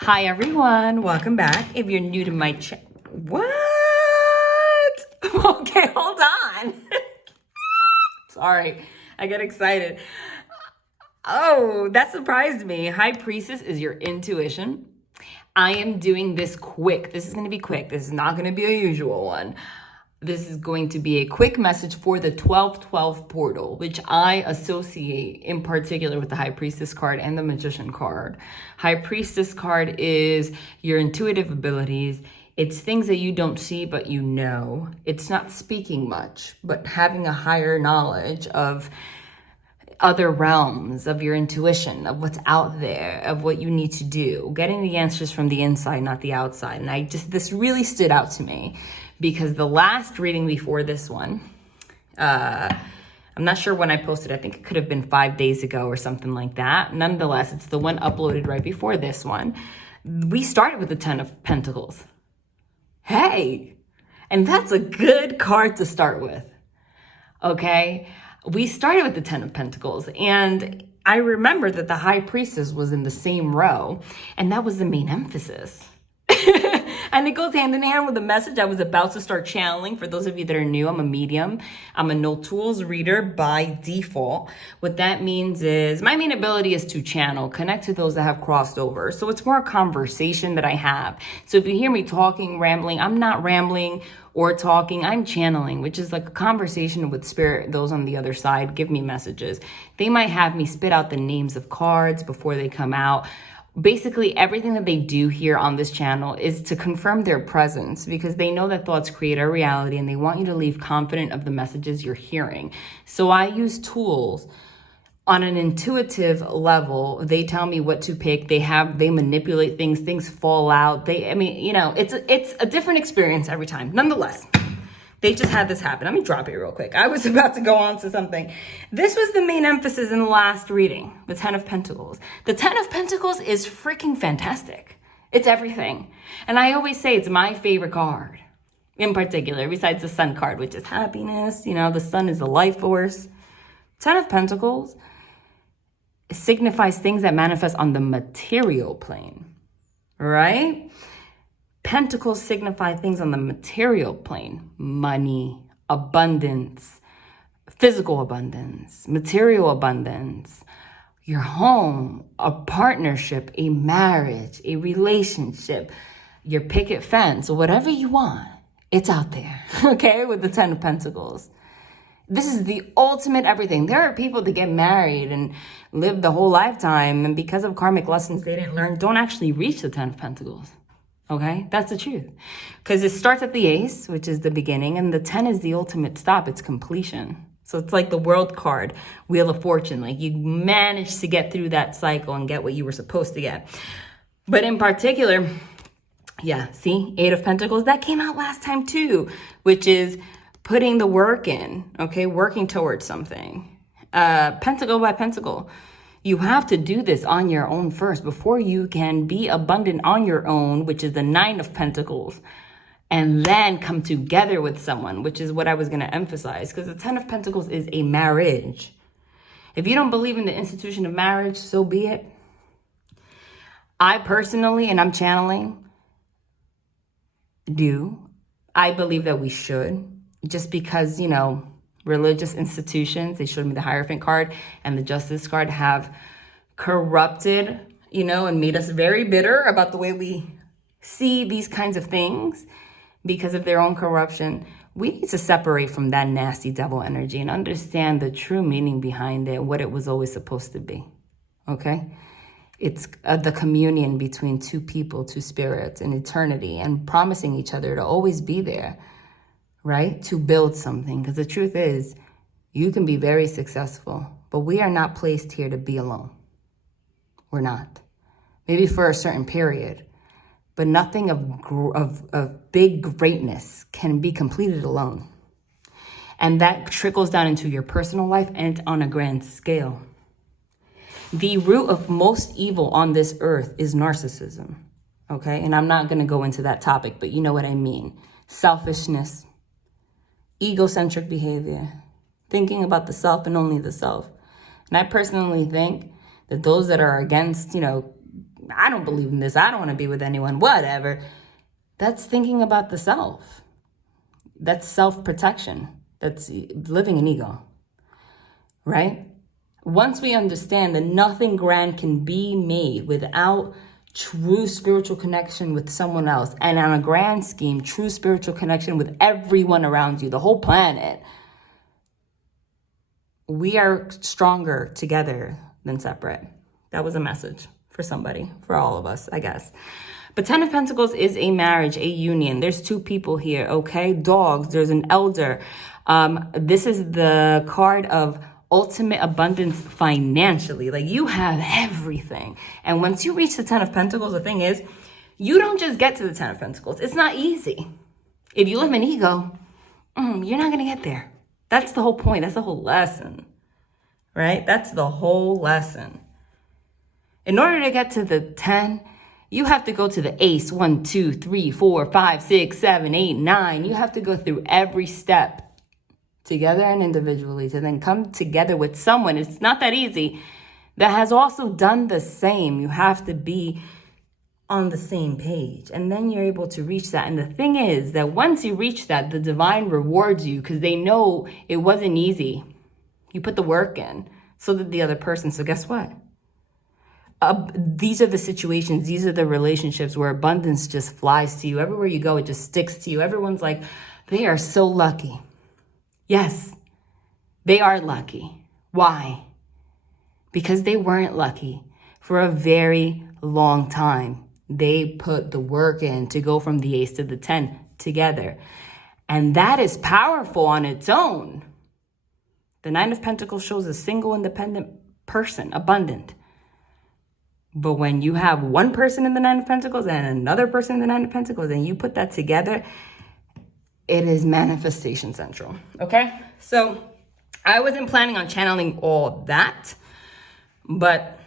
Hi everyone, welcome back. If you're new to my what? Okay, hold on. Sorry, I got excited. Oh, that surprised me. High Priestess is your intuition. I am doing this quick. This is going to be quick. This is not going to be a usual one. This is going to be a quick message for the 1212 portal, which I associate in particular with the High Priestess card and the Magician card. High Priestess card is your intuitive abilities. It's things that you don't see, but you know. It's not speaking much, but having a higher knowledge of other realms, of your intuition, of what's out there, of what you need to do, getting the answers from the inside, not the outside. And this really stood out to me because the last reading before this one, I'm not sure when I posted. I think it could have been 5 days ago or something like that. Nonetheless, it's the one uploaded right before this one. We started with the 10 of Pentacles. Hey, and that's a good card to start with. Okay. We started with the 10 of Pentacles, and I remember that the High Priestess was in the same row, and that was the main emphasis. And it goes hand in hand with the message I was about to start channeling. For those of you that are new, I'm a medium. I'm a no tools reader by default. What that means is my main ability is to channel, connect to those that have crossed over. So it's more a conversation that I have. So if you hear me talking, rambling, I'm not rambling or talking, I'm channeling, which is like a conversation with spirit. Those on the other side give me messages. They might have me spit out the names of cards before they come out. Basically, everything that they do here on this channel is to confirm their presence because they know that thoughts create a reality and they want you to leave confident of the messages you're hearing. So I use tools on an intuitive level. They tell me what to pick. They manipulate things fall out. It's a different experience every time. Nonetheless, they just had this happen. Let me drop it real quick. I was about to go on to something. This was the main emphasis in the last reading, the 10 of Pentacles. The 10 of Pentacles is freaking fantastic. It's everything. And I always say it's my favorite card in particular, besides the Sun card, which is happiness. The sun is the life force. 10 of Pentacles signifies things that manifest on the material plane, right? Pentacles signify things on the material plane: money, abundance, physical abundance, material abundance, your home, a partnership, a marriage, a relationship, your picket fence, whatever you want, it's out there, okay, with the 10 of Pentacles. This is the ultimate everything. There are people that get married and live the whole lifetime, and because of karmic lessons they didn't learn, don't actually reach the 10 of Pentacles. Okay, that's the truth. Because it starts at the ace, which is the beginning, and the 10 is the ultimate stop. It's completion. So it's like the world card, Wheel of Fortune. Like you managed to get through that cycle and get what you were supposed to get. But in particular, yeah, see, 8 of Pentacles, that came out last time too, which is putting the work in, okay, working towards something. Pentacle by Pentacle. You have to do this on your own first before you can be abundant on your own, which is the 9 of Pentacles, and then come together with someone, which is what I was going to emphasize, because the 10 of Pentacles is a marriage. If you don't believe in the institution of marriage, so be it. I personally, and I'm channeling, I believe that we should, just because, religious institutions, they showed me the Hierophant card and the Justice card, have corrupted, and made us very bitter about the way we see these kinds of things because of their own corruption. We need to separate from that nasty devil energy and understand the true meaning behind it, what it was always supposed to be, okay? It's the communion between two people, two spirits in eternity, and promising each other to always be there, right? To build something. Because the truth is, you can be very successful, but we are not placed here to be alone. We're not. Maybe for a certain period, but nothing of big greatness can be completed alone. And that trickles down into your personal life and on a grand scale. The root of most evil on this earth is narcissism, okay? And I'm not going to go into that topic, but you know what I mean. Selfishness, egocentric behavior, thinking about the self and only the self. And I personally think that those that are against, I don't believe in this. I don't want to be with anyone, whatever. That's thinking about the self. That's self-protection. That's living in ego, right? Once we understand that nothing grand can be made without true spiritual connection with someone else, and on a grand scheme, true spiritual connection with everyone around you, the whole planet, we are stronger together than separate. That was a message for somebody, for all of us, I guess. But 10 of Pentacles is a marriage, a union. There's two people here, okay? Dogs, there's an elder. This is the card of ultimate abundance financially. Like, you have everything. And once you reach the 10 of Pentacles, the thing is, you don't just get to the 10 of Pentacles. It's not easy. If you live in ego, you're not going to get there. That's the whole point. That's the whole lesson, right? That's the whole lesson. In order to get to the 10, you have to go to the ace, 1, 2, 3, 4, 5, 6, 7, 8, 9. You have to go through every step together and individually to then come together with someone. It's not that easy. That has also done the same. You have to be on the same page, and then you're able to reach that. And the thing is that once you reach that, the divine rewards you because they know it wasn't easy. You put the work in, so did the other person. So guess what? These are the situations, these are the relationships where abundance just flies to you. Everywhere you go, it just sticks to you. Everyone's like, they are so lucky. Yes, they are lucky. Why? Because they weren't lucky for a very long time. They put the work in to go from the ace to the 10 together. And that is powerful on its own. The 9 of Pentacles shows a single independent person, abundant. But when you have one person in the 9 of Pentacles and another person in the 9 of Pentacles, and you put that together, it is manifestation central, okay? So I wasn't planning on channeling all that, but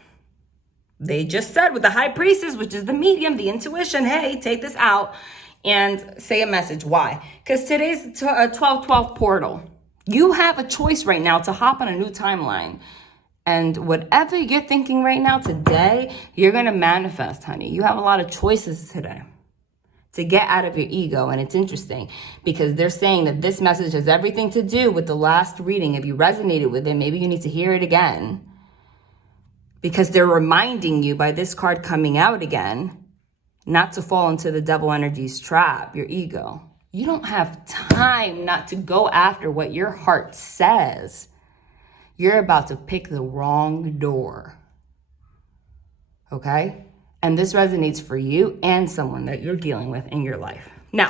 they just said with the High Priestess, which is the medium, the intuition, hey, take this out and say a message. Why? Because today's a 12/12 portal. You have a choice right now to hop on a new timeline. And whatever you're thinking right now today, you're going to manifest, honey. You have a lot of choices today to get out of your ego. And it's interesting because they're saying that this message has everything to do with the last reading. If you resonated with it, maybe you need to hear it again. Because they're reminding you by this card coming out again, not to fall into the devil energy's trap, your ego. You don't have time not to go after what your heart says. You're about to pick the wrong door. Okay? And this resonates for you and someone that you're dealing with in your life. Now,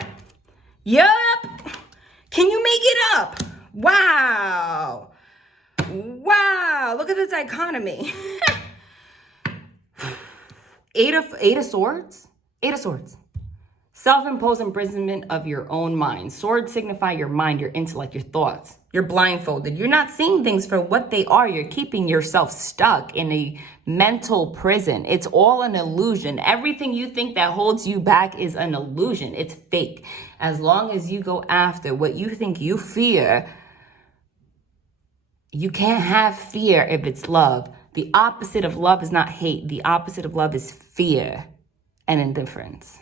yup! Can you make it up? Wow! Wow! Look at the dichotomy. Eight of Swords. 8 of Swords. Self-imposed imprisonment of your own mind. Swords signify your mind, your intellect, your thoughts. You're blindfolded. You're not seeing things for what they are. You're keeping yourself stuck in a mental prison. It's all an illusion. Everything you think that holds you back is an illusion. It's fake. As long as you go after what you think you fear, you can't have fear if it's love. The opposite of love is not hate. The opposite of love is fear and indifference.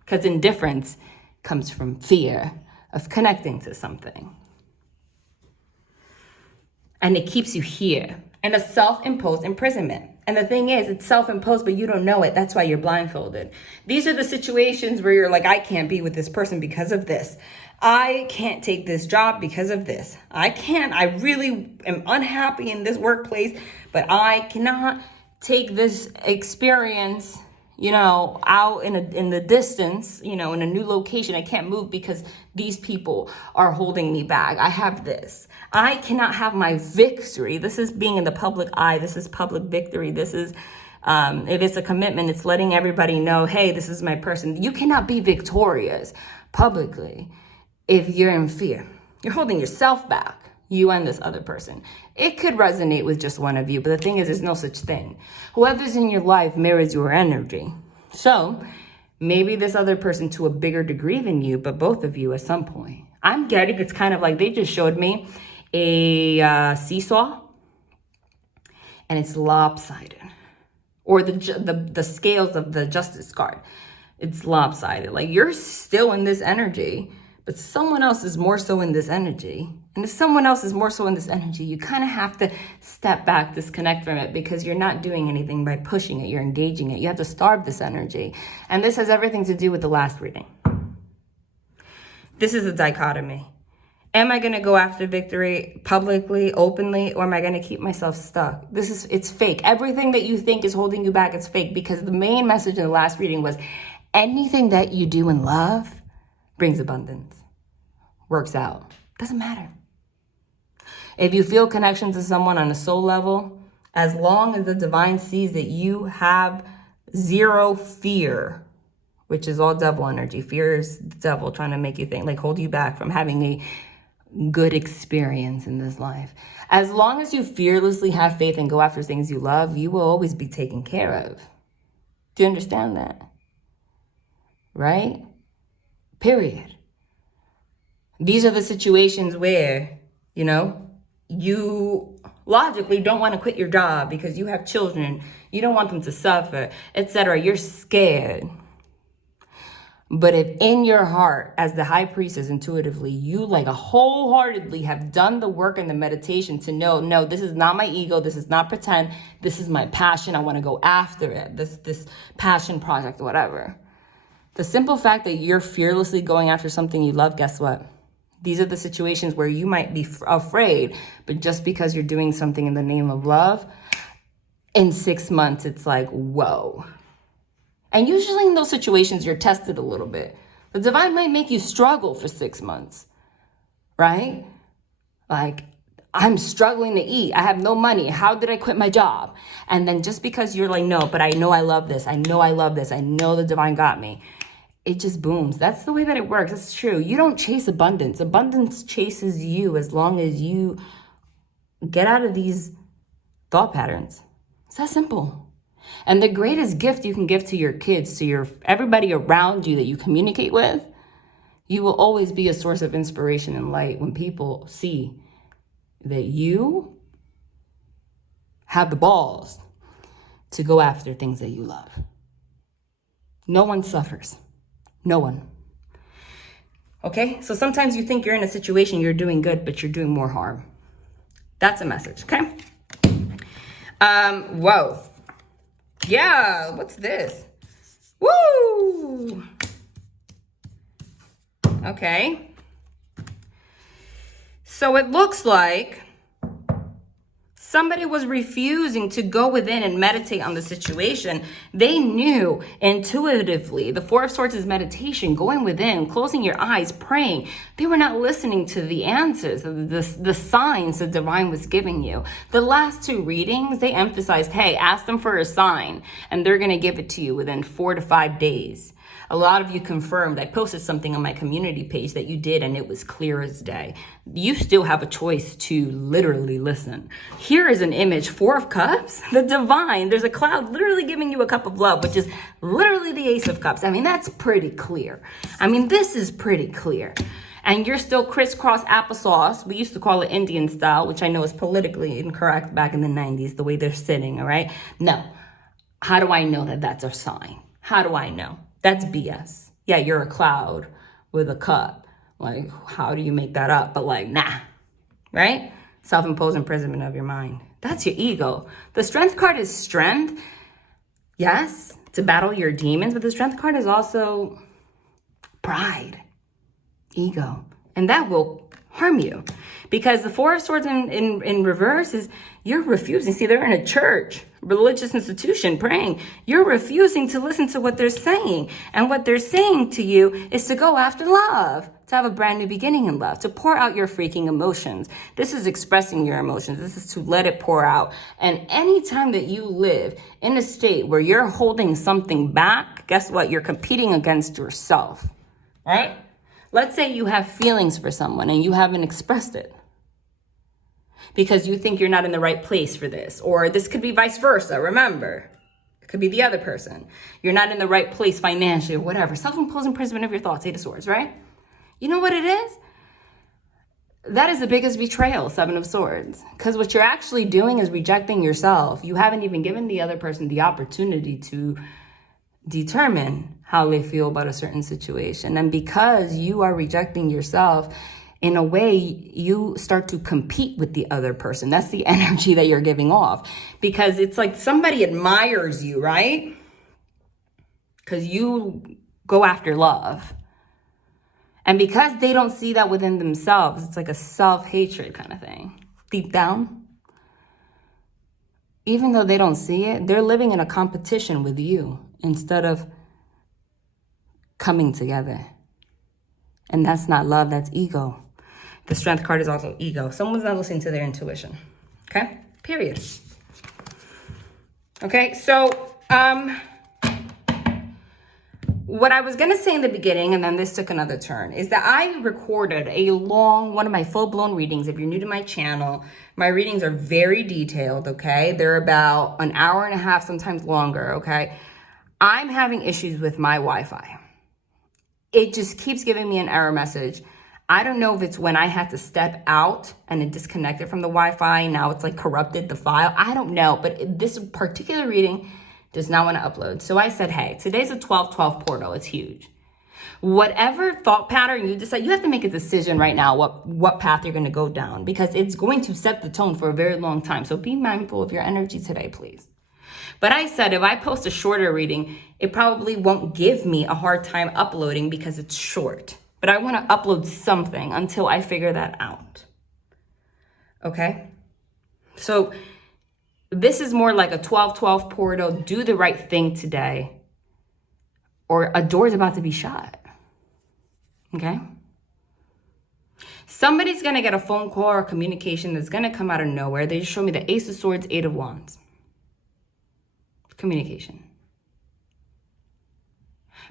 Because indifference comes from fear of connecting to something. And it keeps you here in a self-imposed imprisonment. And the thing is, it's self-imposed, but you don't know it. That's why you're blindfolded. These are the situations where you're like, I can't be with this person because of this. I can't take this job because of this. I really am unhappy in this workplace, but I cannot take this experience, out in the distance, in a new location. I can't move because these people are holding me back. I have this. I cannot have my victory. This is being in the public eye. This is public victory. This is, if it's a commitment, it's letting everybody know, hey, this is my person. You cannot be victorious publicly if you're in fear. You're holding yourself back. You and this other person. It could resonate with just one of you, but the thing is, there's no such thing. Whoever's in your life mirrors your energy. So maybe this other person to a bigger degree than you, but both of you at some point. I'm getting, it's kind of like they just showed me a seesaw and it's lopsided. or the scales of the justice card. It's lopsided. Like, you're still in this energy, but someone else is more so in this energy. And if someone else is more so in this energy, you kind of have to step back, disconnect from it, because you're not doing anything by pushing it. You're engaging it. You have to starve this energy. And this has everything to do with the last reading. This is a dichotomy. Am I going to go after victory publicly, openly, or am I going to keep myself stuck? It's fake. Everything that you think is holding you back, it's fake, because the main message in the last reading was anything that you do in love brings abundance, works out. Doesn't matter. If you feel connection to someone on a soul level, as long as the divine sees that you have zero fear, which is all devil energy. Fear is the devil trying to make you think, like, hold you back from having a good experience in this life. As long as you fearlessly have faith and go after things you love, you will always be taken care of. Do you understand that? Right? Period. These are the situations where, you logically don't want to quit your job because you have children. You don't want them to suffer, etc. You're scared. But if in your heart, as the high priestess, intuitively, you wholeheartedly have done the work and the meditation to know, no, this is not my ego. This is not pretend. This is my passion. I want to go after it. This passion project, whatever. The simple fact that you're fearlessly going after something you love, guess what? These are the situations where you might be afraid, but just because you're doing something in the name of love, in 6 months, it's like, whoa. And usually in those situations, you're tested a little bit. The divine might make you struggle for 6 months, right? Like, I'm struggling to eat. I have no money. How did I quit my job? And then just because you're like, no, but I know I love this. I know I love this. I know the divine got me. It just booms. That's the way that it works. It's true. You don't chase abundance. Abundance chases you as long as you get out of these thought patterns. It's that simple. And the greatest gift you can give to your kids, to everybody around you that you communicate with, you will always be a source of inspiration and light when people see that you have the balls to go after things that you love. No one suffers. No one. Okay? So sometimes you think you're in a situation you're doing good, but you're doing more harm. That's a message, okay? Whoa. Yeah, what's this? Woo! Okay. So it looks like somebody was refusing to go within and meditate on the situation. They knew intuitively. The Four of Swords is meditation, going within, closing your eyes, praying. They were not listening to the answers, the signs the divine was giving you. The last two readings, they emphasized, hey, ask them for a sign, and they're going to give it to you within 4 to 5 days. A lot of you confirmed. I posted something on my community page that you did, and it was clear as day. You still have a choice to literally listen. Here is an image, 4 of Cups, the divine. There's a cloud literally giving you a cup of love, which is literally the Ace of Cups. I mean, that's pretty clear. I mean, this is pretty clear. And you're still crisscross applesauce. We used to call it Indian style, which I know is politically incorrect back in the 90s, the way they're sitting, all right? No. How do I know that that's a sign? How do I know? That's BS. Yeah, you're a cloud with a cup. Like, how do you make that up? But like, nah, right? Self-imposed imprisonment of your mind. That's your ego. The Strength card is strength, yes, to battle your demons, but the Strength card is also pride, ego, and that will harm you. Because the Four of Swords in reverse is you're refusing. See, they're in a church, religious institution, praying. You're refusing to listen to what they're saying. And what they're saying to you is to go after love, to have a brand new beginning in love, to pour out your freaking emotions. This is expressing your emotions. This is to let it pour out. And anytime that you live in a state where you're holding something back, guess what? You're competing against yourself, right? Let's say you have feelings for someone and you haven't expressed it because you think you're not in the right place for this. Or this could be vice versa, remember. It could be the other person. You're not in the right place financially or whatever. Self-imposed imprisonment of your thoughts, Eight of Swords, right? You know what it is? That is the biggest betrayal, Seven of Swords. Because what you're actually doing is rejecting yourself. You haven't even given the other person the opportunity to determine how they feel about a certain situation. And because you are rejecting yourself, in a way, you start to compete with the other person. That's the energy that you're giving off. Because it's like somebody admires you, right? Because you go after love. And because they don't see that within themselves, it's like a self-hatred kind of thing. Deep down, even though they don't see it, they're living in a competition with you instead of coming together. And that's not love, that's ego. The Strength card is also ego. Someone's not listening to their intuition. Okay? Period. Okay, so what I was going to say in the beginning, and then this took another turn, is that I recorded one of my full-blown readings. If you're new to my channel, my readings are very detailed, okay? They're about an hour and a half, sometimes longer, okay? I'm having issues with my Wi-Fi. It just keeps giving me an error message. I don't know if it's when I had to step out and it disconnected from the Wi-Fi. Now it's like corrupted the file. I don't know, but this particular reading does not want to upload. So I said, hey, today's a 12-12 portal. It's huge. Whatever thought pattern you decide, you have to make a decision right now what path you're going to go down, because it's going to set the tone for a very long time. So be mindful of your energy today, please. But I said, if I post a shorter reading, it probably won't give me a hard time uploading because it's short. But I want to upload something until I figure that out. Okay? So this is more like a 12-12 portal. Do the right thing today, or a door is about to be shut. Okay? Somebody's going to get a phone call or communication that's going to come out of nowhere. They just show me the Ace of Swords, Eight of Wands. Communication.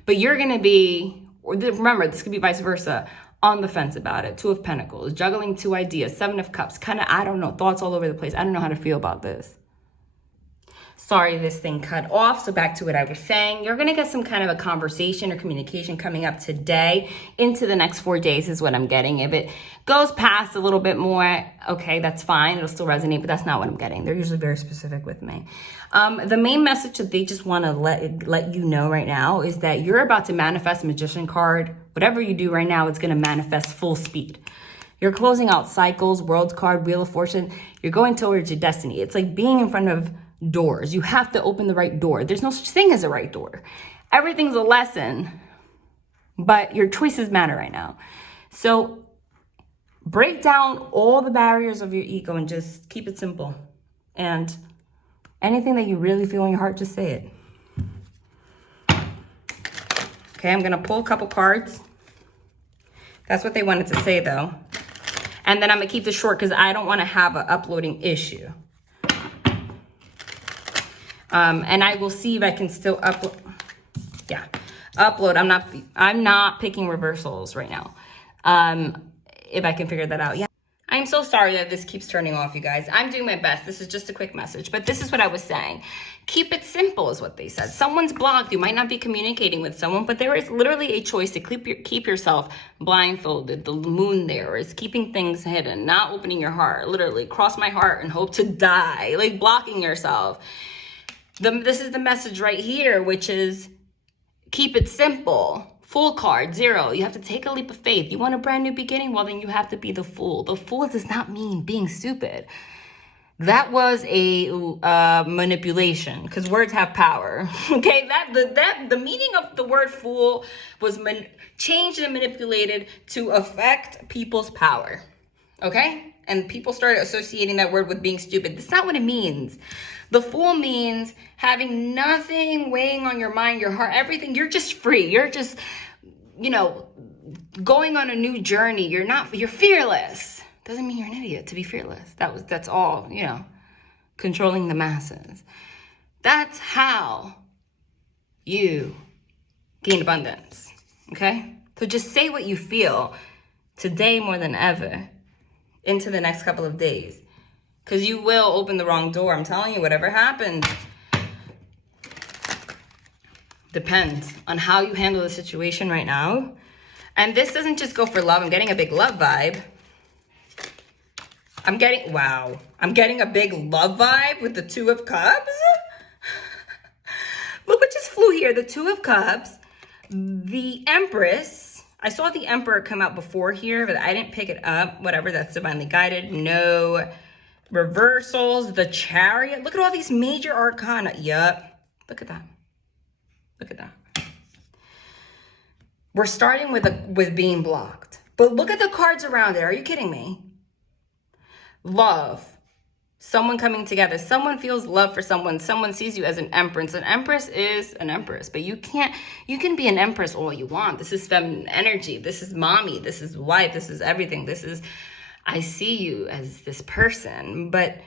But you're going to be, or remember, this could be vice versa, on the fence about it. Two of Pentacles, juggling two ideas, Seven of Cups, kind of, I don't know, thoughts all over the place. I don't know how to feel about this. Sorry, this thing cut off. So back to what I was saying. You're going to get some kind of a conversation or communication coming up today into the next 4 days is what I'm getting. If it goes past a little bit more, okay, that's fine. It'll still resonate, but that's not what I'm getting. They're usually very specific with me. The main message that they just want to let you know right now is that you're about to manifest a Magician card. Whatever you do right now, it's going to manifest full speed. You're closing out cycles, World card, Wheel of Fortune. You're going towards your destiny. It's like being in front of doors. You have to open the right door. There's no such thing as a right door. Everything's a lesson, but your choices matter right now. So break down all the barriers of your ego and just keep it simple. And anything that you really feel in your heart, just say it. Okay, I'm going to pull a couple cards. That's what they wanted to say, though. And then I'm going to keep this short because I don't want to have an uploading issue. And I will see if I can still upload. Yeah, upload. I'm not picking reversals right now. If I can figure that out. Yeah. I'm so sorry that this keeps turning off, you guys. I'm doing my best. This is just a quick message, but this is what I was saying. Keep it simple is what they said. Someone's blocked. You might not be communicating with someone, but there is literally a choice to keep yourself blindfolded. The moon there is keeping things hidden, not opening your heart. Literally, cross my heart and hope to die. Like blocking yourself. This is the message right here, which is keep it simple. Fool card, 0. You have to take a leap of faith. You want a brand new beginning? Well, then you have to be the fool. The fool does not mean being stupid. That was a manipulation, because words have power. Okay, the meaning of the word fool was changed and manipulated to affect people's power. Okay? And people started associating that word with being stupid. That's not what it means. The fool means having nothing weighing on your mind, your heart, everything. You're just free. You're just, going on a new journey. You're fearless. Doesn't mean you're an idiot to be fearless. That's all, controlling the masses. That's how you gain abundance. Okay? So just say what you feel today more than ever into the next couple of days. Because you will open the wrong door. I'm telling you, whatever happens depends on how you handle the situation right now. And this doesn't just go for love. I'm getting a big love vibe. I'm getting a big love vibe with the Two of Cups. Look what just flew here. The Two of Cups, the Empress. I saw the Emperor come out before here, but I didn't pick it up. Whatever, that's divinely guided. No reversals. The Chariot. Look at all these major arcana. Yup. Look at that. Look at that. We're starting with being blocked. But look at the cards around it. Are you kidding me? Love. Someone coming together. Someone feels love for someone. Someone sees you as an empress. An empress is an empress, but you can be an empress all you want. This is feminine energy. This is mommy. This is wife. This is everything. I see you as this person, but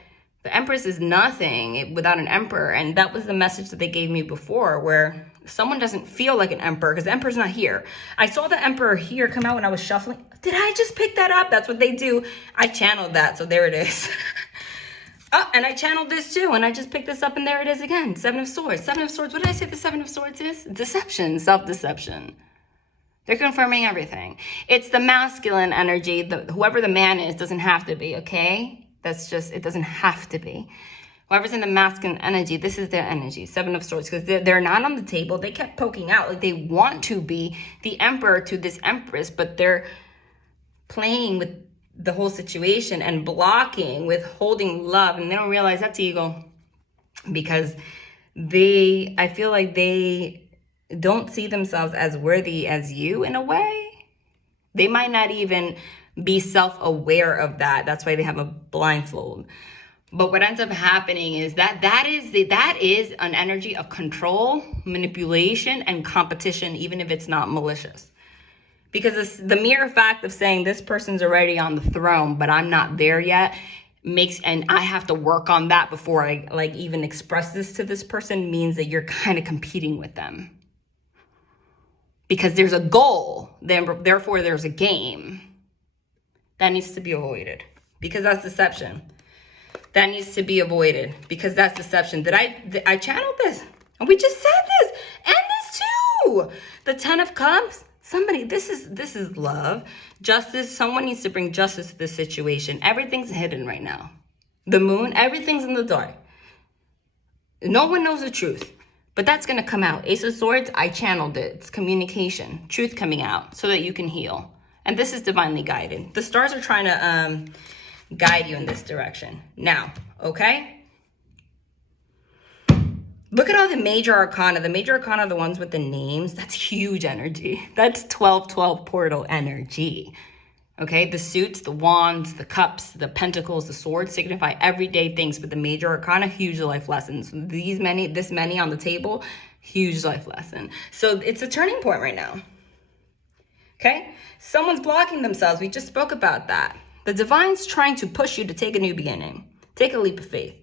the empress is nothing without an emperor. And that was the message that they gave me before, where someone doesn't feel like an emperor because the emperor's not here. I saw the emperor here come out when I was shuffling. Did I just pick that up? That's what they do. I channeled that, so there it is. Oh, and I channeled this too, and I just picked this up, and there it is again. Seven of Swords. Seven of Swords. What did I say the Seven of Swords is? Deception, self-deception. They're confirming everything. It's the masculine energy. Whoever the man is doesn't have to be, okay? It doesn't have to be. Whoever's in the masculine energy, this is their energy. Seven of Swords, because they're not on the table. They kept poking out like they want to be the emperor to this empress, but they're playing with the whole situation and blocking, withholding love, and they don't realize that's ego, because I feel like they don't see themselves as worthy as you in a way. They might not even be self-aware of that. That's why they have a blindfold. But what ends up happening is that is an energy of control, manipulation, and competition, even if it's not malicious. Because the mere fact of saying this person's already on the throne, but I'm not there yet, and I have to work on that before I even express this to this person, means that you're kind of competing with them. Because there's a goal, therefore there's a game. That needs to be avoided, because that's deception. That needs to be avoided, because that's deception. I channeled this, and we just said this, and this too. The Ten of Cups. This is love, justice. Someone needs to bring justice to this situation. Everything's hidden right now. The moon, everything's in the dark. No one knows the truth, but that's going to come out. Ace of Swords, I channeled it. It's communication, truth coming out so that you can heal. And this is divinely guided. The stars are trying to guide you in this direction. Now, okay? Look at all the major arcana. The major arcana are the ones with the names. That's huge energy. That's 1212 portal energy. Okay, the suits, the wands, the cups, the pentacles, the swords signify everyday things, but the major arcana, huge life lessons. This many on the table, huge life lesson. So it's a turning point right now. Okay, someone's blocking themselves. We just spoke about that. The divine's trying to push you to take a new beginning. Take a leap of faith.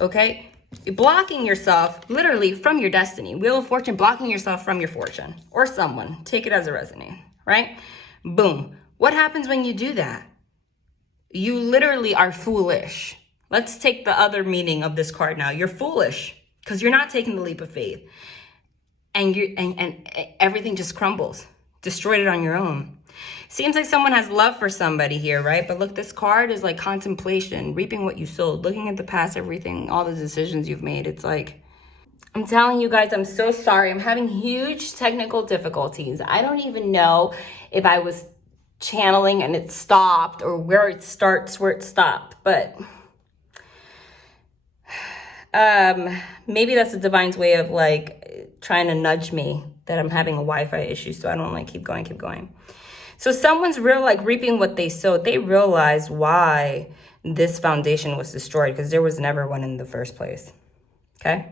Okay. You're blocking yourself literally from your destiny. Wheel of Fortune, blocking yourself from your fortune or someone. Take it as a resonate, right? Boom. What happens when you do that? You literally are foolish. Let's take the other meaning of this card now. You're foolish because you're not taking the leap of faith. And everything just crumbles. Destroyed it on your own. Seems like someone has love for somebody here, right? But look, this card is like contemplation, reaping what you sowed, looking at the past, everything, all the decisions you've made. It's like, I'm telling you guys, I'm so sorry. I'm having huge technical difficulties. I don't even know if I was channeling and it stopped or where it starts, where it stopped. But maybe that's the divine's way of like trying to nudge me that I'm having a Wi-Fi issue. So I don't like keep going. So someone's reaping what they sowed. They realize why this foundation was destroyed, because there was never one in the first place. Okay?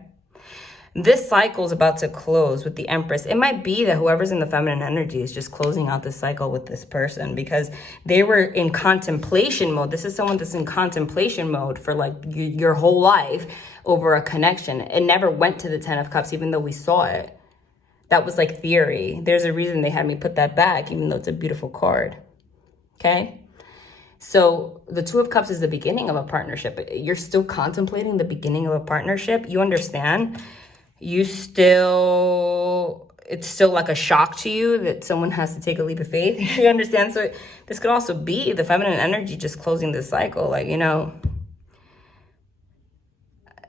This cycle is about to close with the Empress. It might be that whoever's in the feminine energy is just closing out this cycle with this person because they were in contemplation mode. This is someone that's in contemplation mode for like your whole life over a connection. It never went to the Ten of Cups, even though we saw it. That was like theory. There's a reason they had me put that back, even though it's a beautiful card. Okay? So the Two of Cups is the beginning of a partnership. You're still contemplating the beginning of a partnership. You understand? You still it's still like a shock to you that someone has to take a leap of faith. You understand? So this could also be the feminine energy just closing this cycle. Like, you know,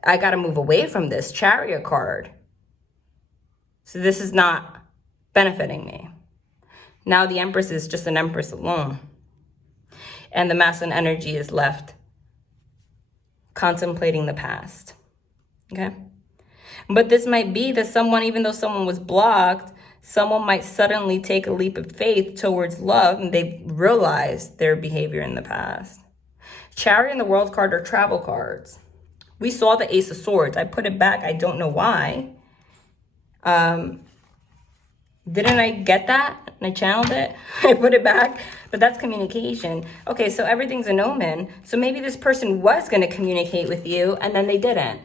I got to move away from this Chariot card. So this is not benefiting me. Now the Empress is just an Empress alone. And the masculine energy is left contemplating the past. Okay? But this might be that someone, even though someone was blocked, someone might suddenly take a leap of faith towards love and they realize their behavior in the past. Chariot and the World card are travel cards. We saw the Ace of Swords. I put it back. I don't know why. Didn't I get that? And I channeled it. I put it back. But that's communication. Okay, so everything's an omen. So maybe this person was going to communicate with you and then they didn't.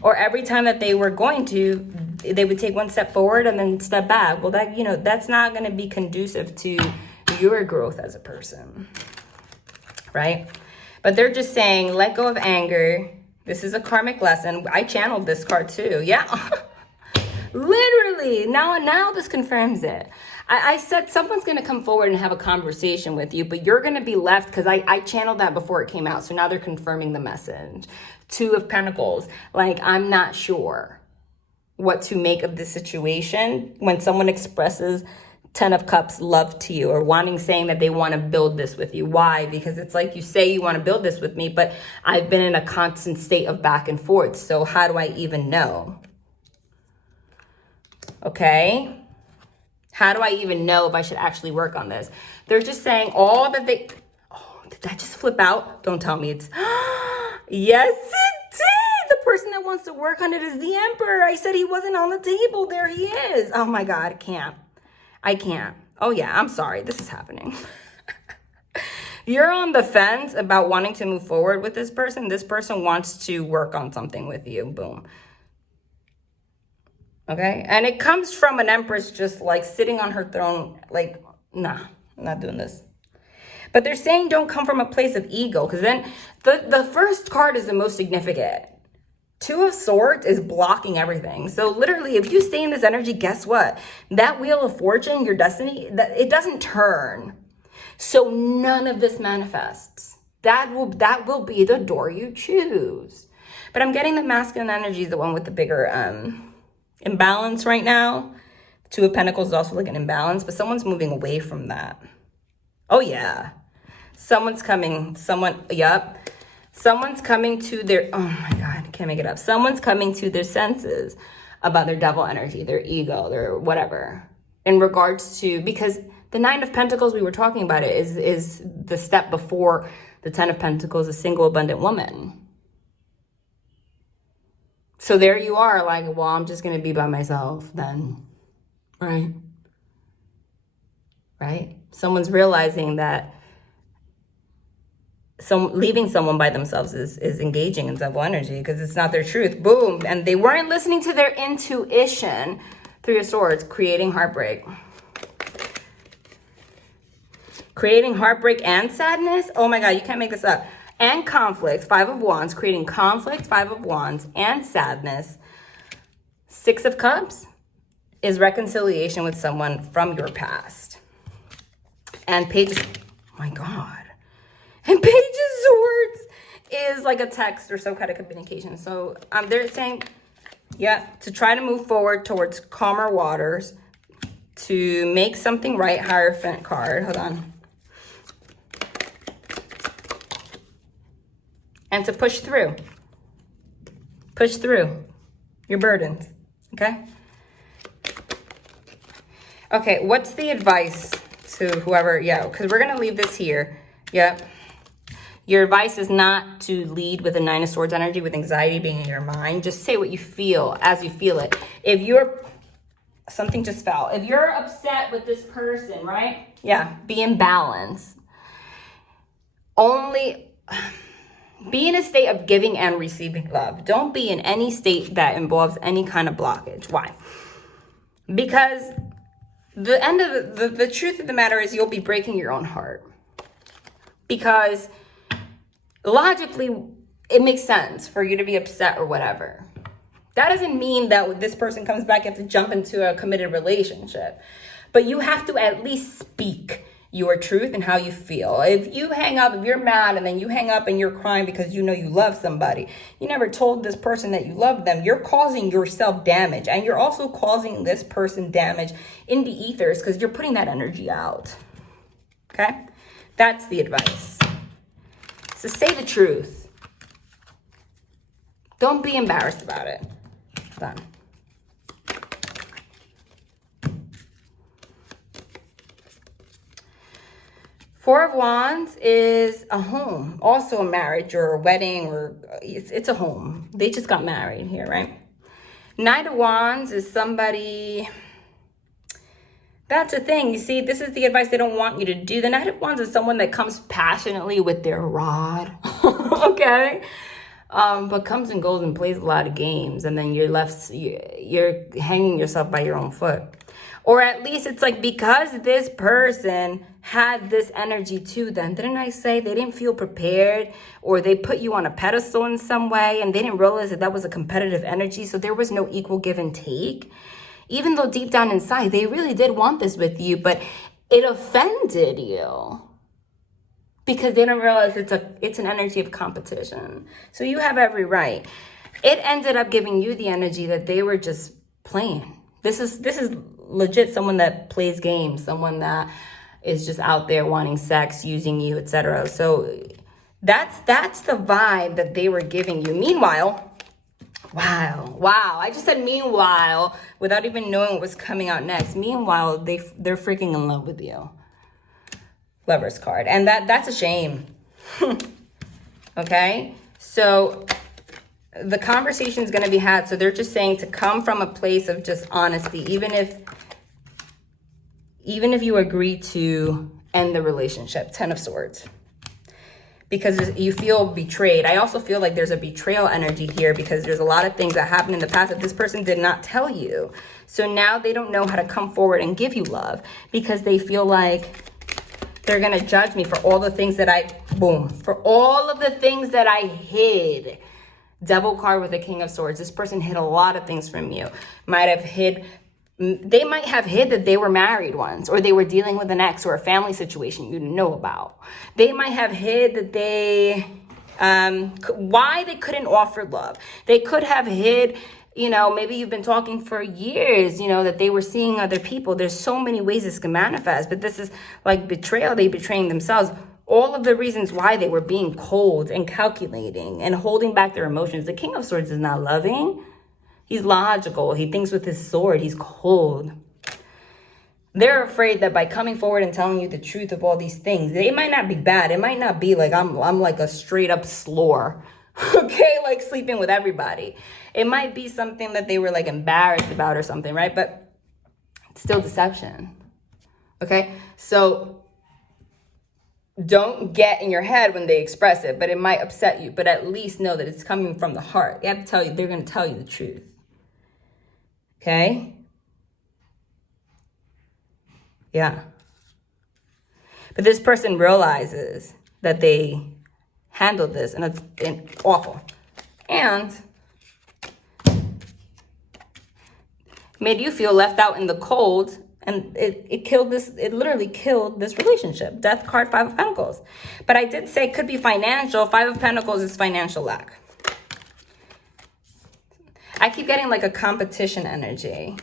Or every time that they were going to, they would take one step forward and then step back. Well, that, you know, that's not going to be conducive to your growth as a person. Right? But they're just saying, let go of anger. This is a karmic lesson. I channeled this card too. Yeah. Literally. Now this confirms it. I said someone's going to come forward and have a conversation with you, but you're going to be left, because I channeled that before it came out. So now they're confirming the message. Two of Pentacles. Like, I'm not sure what to make of this situation when someone expresses Ten of Cups love to you, or saying that they want to build this with you. Why? Because it's like, you say you want to build this with me, but I've been in a constant state of back and forth. So how do I even know? Okay. How do I even know if I should actually work on this? They're just saying all that they... Oh, did that just flip out? Don't tell me it's... Yes, it did! The person that wants to work on it is the Emperor. I said he wasn't on the table. There he is. Oh my God, I can't. Oh yeah, I'm sorry. This is happening. You're on the fence about wanting to move forward with this person. This person wants to work on something with you. Boom. Okay? And it comes from an Empress just like sitting on her throne, like, nah, I'm not doing this. But they're saying don't come from a place of ego, because then the first card is the most significant. Two of Swords is blocking everything. So literally, if you stay in this energy, guess what? That Wheel of Fortune, your destiny, it doesn't turn. So none of this manifests. That will be the door you choose. But I'm getting the masculine energy is the one with the bigger imbalance right now. Two of Pentacles is also like an imbalance, but someone's moving away from that. Oh yeah. Someone's coming to their, oh my God, I can't make it up. Someone's coming to their senses about their devil energy, their ego, their whatever. In regards to, because the Nine of Pentacles, we were talking about it, is the step before the Ten of Pentacles, a single abundant woman. So there you are, like, well, I'm just going to be by myself then, right? Right? Someone's realizing that leaving someone by themselves is engaging in devil energy, because it's not their truth. Boom. And they weren't listening to their intuition. Three of Swords, creating heartbreak. Creating heartbreak and sadness. Oh my God, you can't make this up. And conflict. Five of Wands, creating conflict, Five of Wands, and sadness. Six of Cups is reconciliation with someone from your past. And Page, oh my God. And Page of Swords is like a text or some kind of communication. So they're saying, yeah, to try to move forward towards calmer waters, to make something right. Hierophant card. Hold on. And to push through. Push through your burdens. Okay? Okay, what's the advice to whoever? Yeah, because we're going to leave this here. Yeah. Your advice is not to lead with a Nine of Swords energy, with anxiety being in your mind. Just say what you feel as you feel it. If you're, something just fell. If you're upset with this person, right? Yeah, be in balance. Only be in a state of giving and receiving love. Don't be in any state that involves any kind of blockage. Why? Because the end of the truth of the matter is you'll be breaking your own heart. Because logically, it makes sense for you to be upset or whatever. That doesn't mean that when this person comes back, you have to jump into a committed relationship. But you have to at least speak your truth and how you feel. If you hang up, if you're mad and then you hang up and you're crying because you know you love somebody, you never told this person that you love them, you're causing yourself damage. And you're also causing this person damage in the ethers because you're putting that energy out. Okay? That's the advice. So say the truth. Don't be embarrassed about it. Done. Four of Wands is a home, also a marriage or a wedding, or it's a home. They just got married here, right? Knight of Wands is somebody, that's a thing. You see, this is the advice they don't want you to do. The Knight of Wands is someone that comes passionately with their rod, okay? But comes and goes and plays a lot of games, and then you're hanging yourself by your own foot. Or at least it's like, because this person had this energy to them, didn't I say they didn't feel prepared, or they put you on a pedestal in some way and they didn't realize that that was a competitive energy, so there was no equal give and take, even though deep down inside they really did want this with you, but it offended you because they didn't realize it's an energy of competition. So you have every right. It ended up giving you the energy that they were just playing. This is legit someone that plays games, someone that is just out there wanting sex, using you, etc. So that's the vibe that they were giving you. Meanwhile, wow, I just said meanwhile without even knowing what was coming out next. Meanwhile, they're freaking in love with you. Lover's card. And that's a shame. Okay? So the conversation is going to be had. So they're just saying to come from a place of just honesty, even if you agree to end the relationship. 10 of Swords. Because you feel betrayed. I also feel like there's a betrayal energy here because there's a lot of things that happened in the past that this person did not tell you. So now they don't know how to come forward and give you love because they feel like they're going to judge me for all the things that for all of the things that I hid. Devil card with the King of Swords. This person hid a lot of things from you. They might have hid that they were married once, or they were dealing with an ex or a family situation you didn't know about. They might have hid that why they couldn't offer love. They could have hid, maybe you've been talking for years, that they were seeing other people. There's so many ways this can manifest, but this is like betrayal. They betraying themselves. All of the reasons why they were being cold and calculating and holding back their emotions. The King of Swords is not loving. He's logical. He thinks with his sword. He's cold. They're afraid that by coming forward and telling you the truth of all these things, it might not be bad. It might not be like I'm like a straight up slore, okay? Like sleeping with everybody. It might be something that they were like embarrassed about or something, right? But it's still deception, okay? So don't get in your head when they express it, but it might upset you. But at least know that it's coming from the heart. They have to tell you, they're going to tell you the truth. Okay? Yeah. But this person realizes that they handled this and it's awful. And made you feel left out in the cold. And it literally killed this relationship. Death card, 5 of Pentacles. But I did say it could be financial. 5 of Pentacles is financial lack. I keep getting like a competition energy.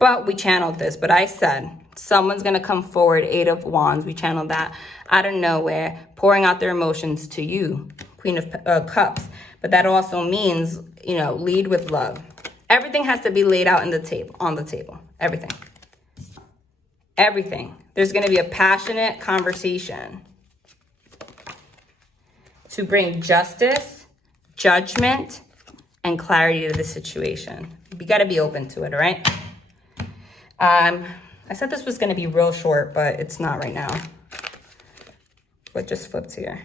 But we channeled this. But I said someone's going to come forward. 8 of Wands. We channeled that out of nowhere. Pouring out their emotions to you. Queen of Cups. But that also means, lead with love. Everything has to be laid out on the table. Everything. There's going to be a passionate conversation to bring justice, judgment, and clarity to the situation. You got to be open to it, all right? I said this was going to be real short, but it's not right now. What just flipped here?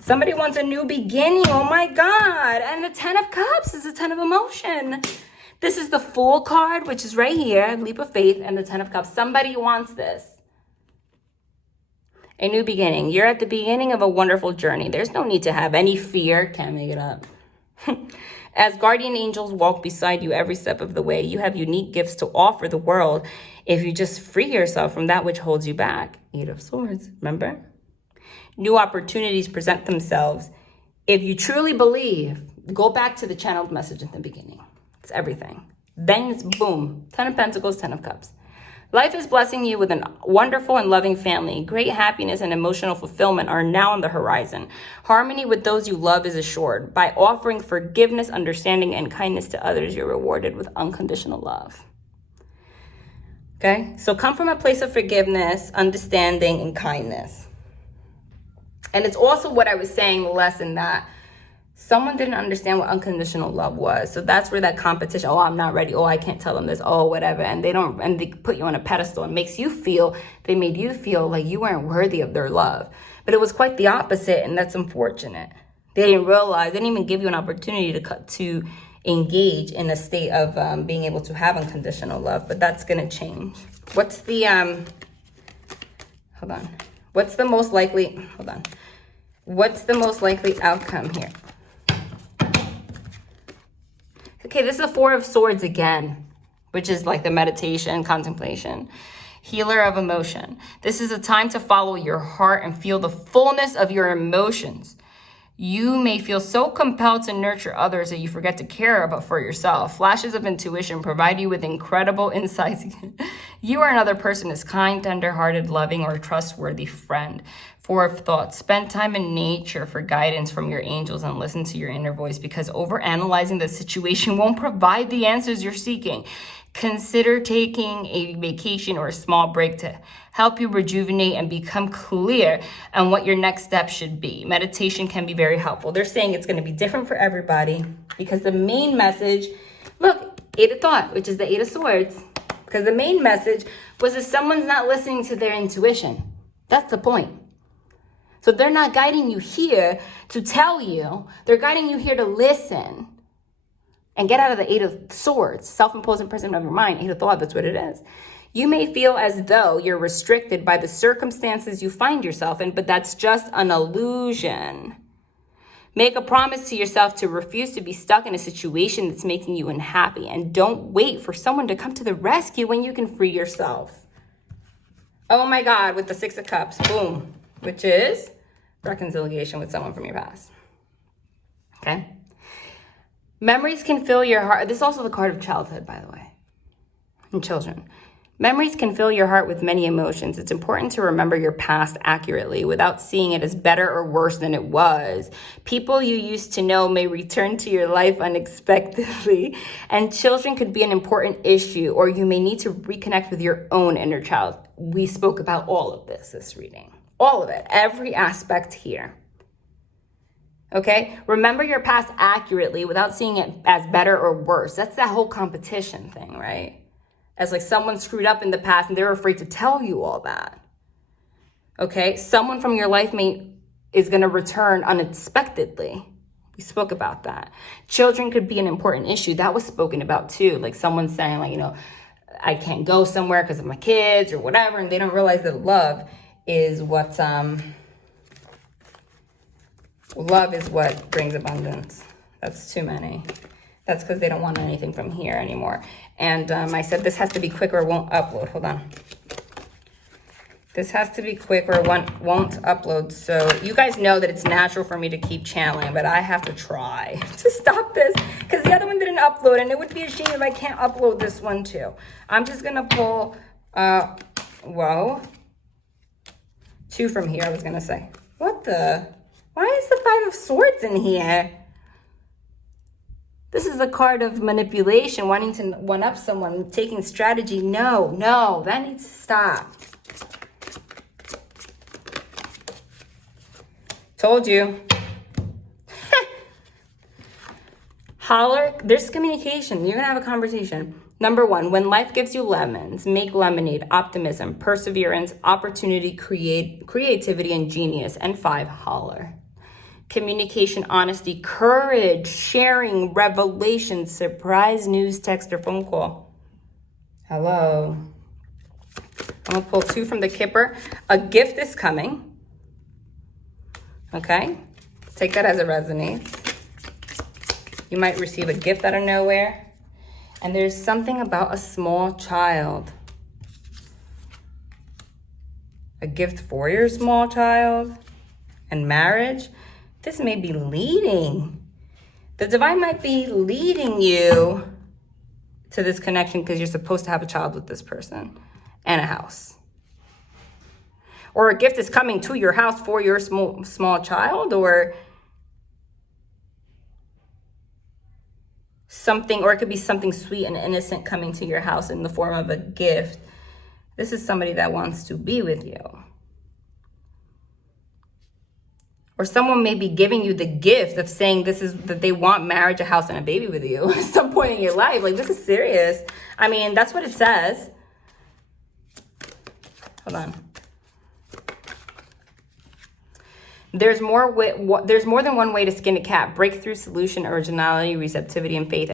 Somebody wants a new beginning. Oh my God. And the 10 of Cups is the 10 of emotion. This is the Fool card, which is right here. Leap of faith and the 10 of Cups. Somebody wants this. A new beginning. You're at the beginning of a wonderful journey. There's no need to have any fear. Can't make it up. As guardian angels walk beside you every step of the way, you have unique gifts to offer the world if you just free yourself from that which holds you back. 8 of Swords, remember? New opportunities present themselves. If you truly believe, go back to the channeled message at the beginning. It's everything. Then it's boom, 10 of Pentacles, 10 of Cups. Life is blessing you with a wonderful and loving family. Great happiness and emotional fulfillment are now on the horizon. Harmony with those you love is assured. By offering forgiveness, understanding, and kindness to others, you're rewarded with unconditional love. Okay? So come from a place of forgiveness, understanding, and kindness. And it's also what I was saying in the lesson, that someone didn't understand what unconditional love was. So that's where that competition, oh, I'm not ready. Oh, I can't tell them this. Oh, whatever. And they put you on a pedestal and they made you feel like you weren't worthy of their love. But it was quite the opposite. And that's unfortunate. They didn't realize, they didn't even give you an opportunity to engage in a state of being able to have unconditional love. But that's going to change. What's the, hold on. What's the most likely outcome here? Okay, this is a 4 of Swords again, which is like the meditation, contemplation, healer of emotion. This is a time to follow your heart and feel the fullness of your emotions. You may feel so compelled to nurture others that you forget to care about for yourself. Flashes of intuition provide you with incredible insights. You or another person is kind, tender-hearted, loving, or a trustworthy friend. 4 of Thoughts. Spend time in nature for guidance from your angels and listen to your inner voice, because overanalyzing the situation won't provide the answers you're seeking. Consider taking a vacation or a small break to help you rejuvenate and become clear on what your next step should be. Meditation can be very helpful. They're saying it's going to be different for everybody, because the main message, look, 8 of Thought, which is the 8 of Swords, because the main message was that someone's not listening to their intuition. That's the point. So they're not guiding you here to tell you. They're guiding you here to listen and get out of the 8 of Swords, self-imposed imprisonment of your mind. 8 of Thought, that's what it is. You may feel as though you're restricted by the circumstances you find yourself in, but that's just an illusion. Make a promise to yourself to refuse to be stuck in a situation that's making you unhappy, and don't wait for someone to come to the rescue when you can free yourself. Oh my God, with the 6 of Cups, boom, which is reconciliation with someone from your past. Okay? Memories can fill your heart. This is also the card of childhood, by the way, and children. Memories can fill your heart with many emotions. It's important to remember your past accurately without seeing it as better or worse than it was. People you used to know may return to your life unexpectedly, and children could be an important issue, or you may need to reconnect with your own inner child. We spoke about all of this reading. All of it, every aspect here. Okay? Remember your past accurately without seeing it as better or worse. That's that whole competition thing, right? As like someone screwed up in the past and they're afraid to tell you all that. Okay? Someone from your life is going to return unexpectedly. We spoke about that. Children could be an important issue. That was spoken about too. Like someone saying like, I can't go somewhere because of my kids or whatever. And they don't realize that love is what brings abundance. That's too many. That's because they don't want anything from here anymore. And I said this has to be quick or it won't upload. Hold on. This has to be quick or it won't upload. So you guys know that it's natural for me to keep channeling, but I have to try to stop this because the other one didn't upload, and it would be a shame if I can't upload this one too. I'm just going to pull, 2 from here, I was going to say. Why is the 5 of Swords in here? This is a card of manipulation, wanting to one-up someone, taking strategy. No, that needs to stop. Told you. Holler, there's communication. You're going to have a conversation. Number 1, when life gives you lemons, make lemonade, optimism, perseverance, opportunity, creativity, and genius. And 5, holler. Communication, honesty, courage, sharing, revelation, surprise, news, text, or phone call. Hello. I'm going to pull 2 from the Kipper. A gift is coming. Okay? Take that as it resonates. You might receive a gift out of nowhere. And there's something about a small child. A gift for your small child and marriage. This may be leading. The divine might be leading you to this connection because you're supposed to have a child with this person and a house. Or a gift is coming to your house for your small child, or something, or it could be something sweet and innocent coming to your house in the form of a gift. This is somebody that wants to be with you. Or someone may be giving you the gift of saying that they want marriage, a house, and a baby with you at some point in your life. Like, this is serious. I mean, that's what it says. Hold on. There's more than one way to skin a cat. Breakthrough, solution, originality, receptivity, and faith.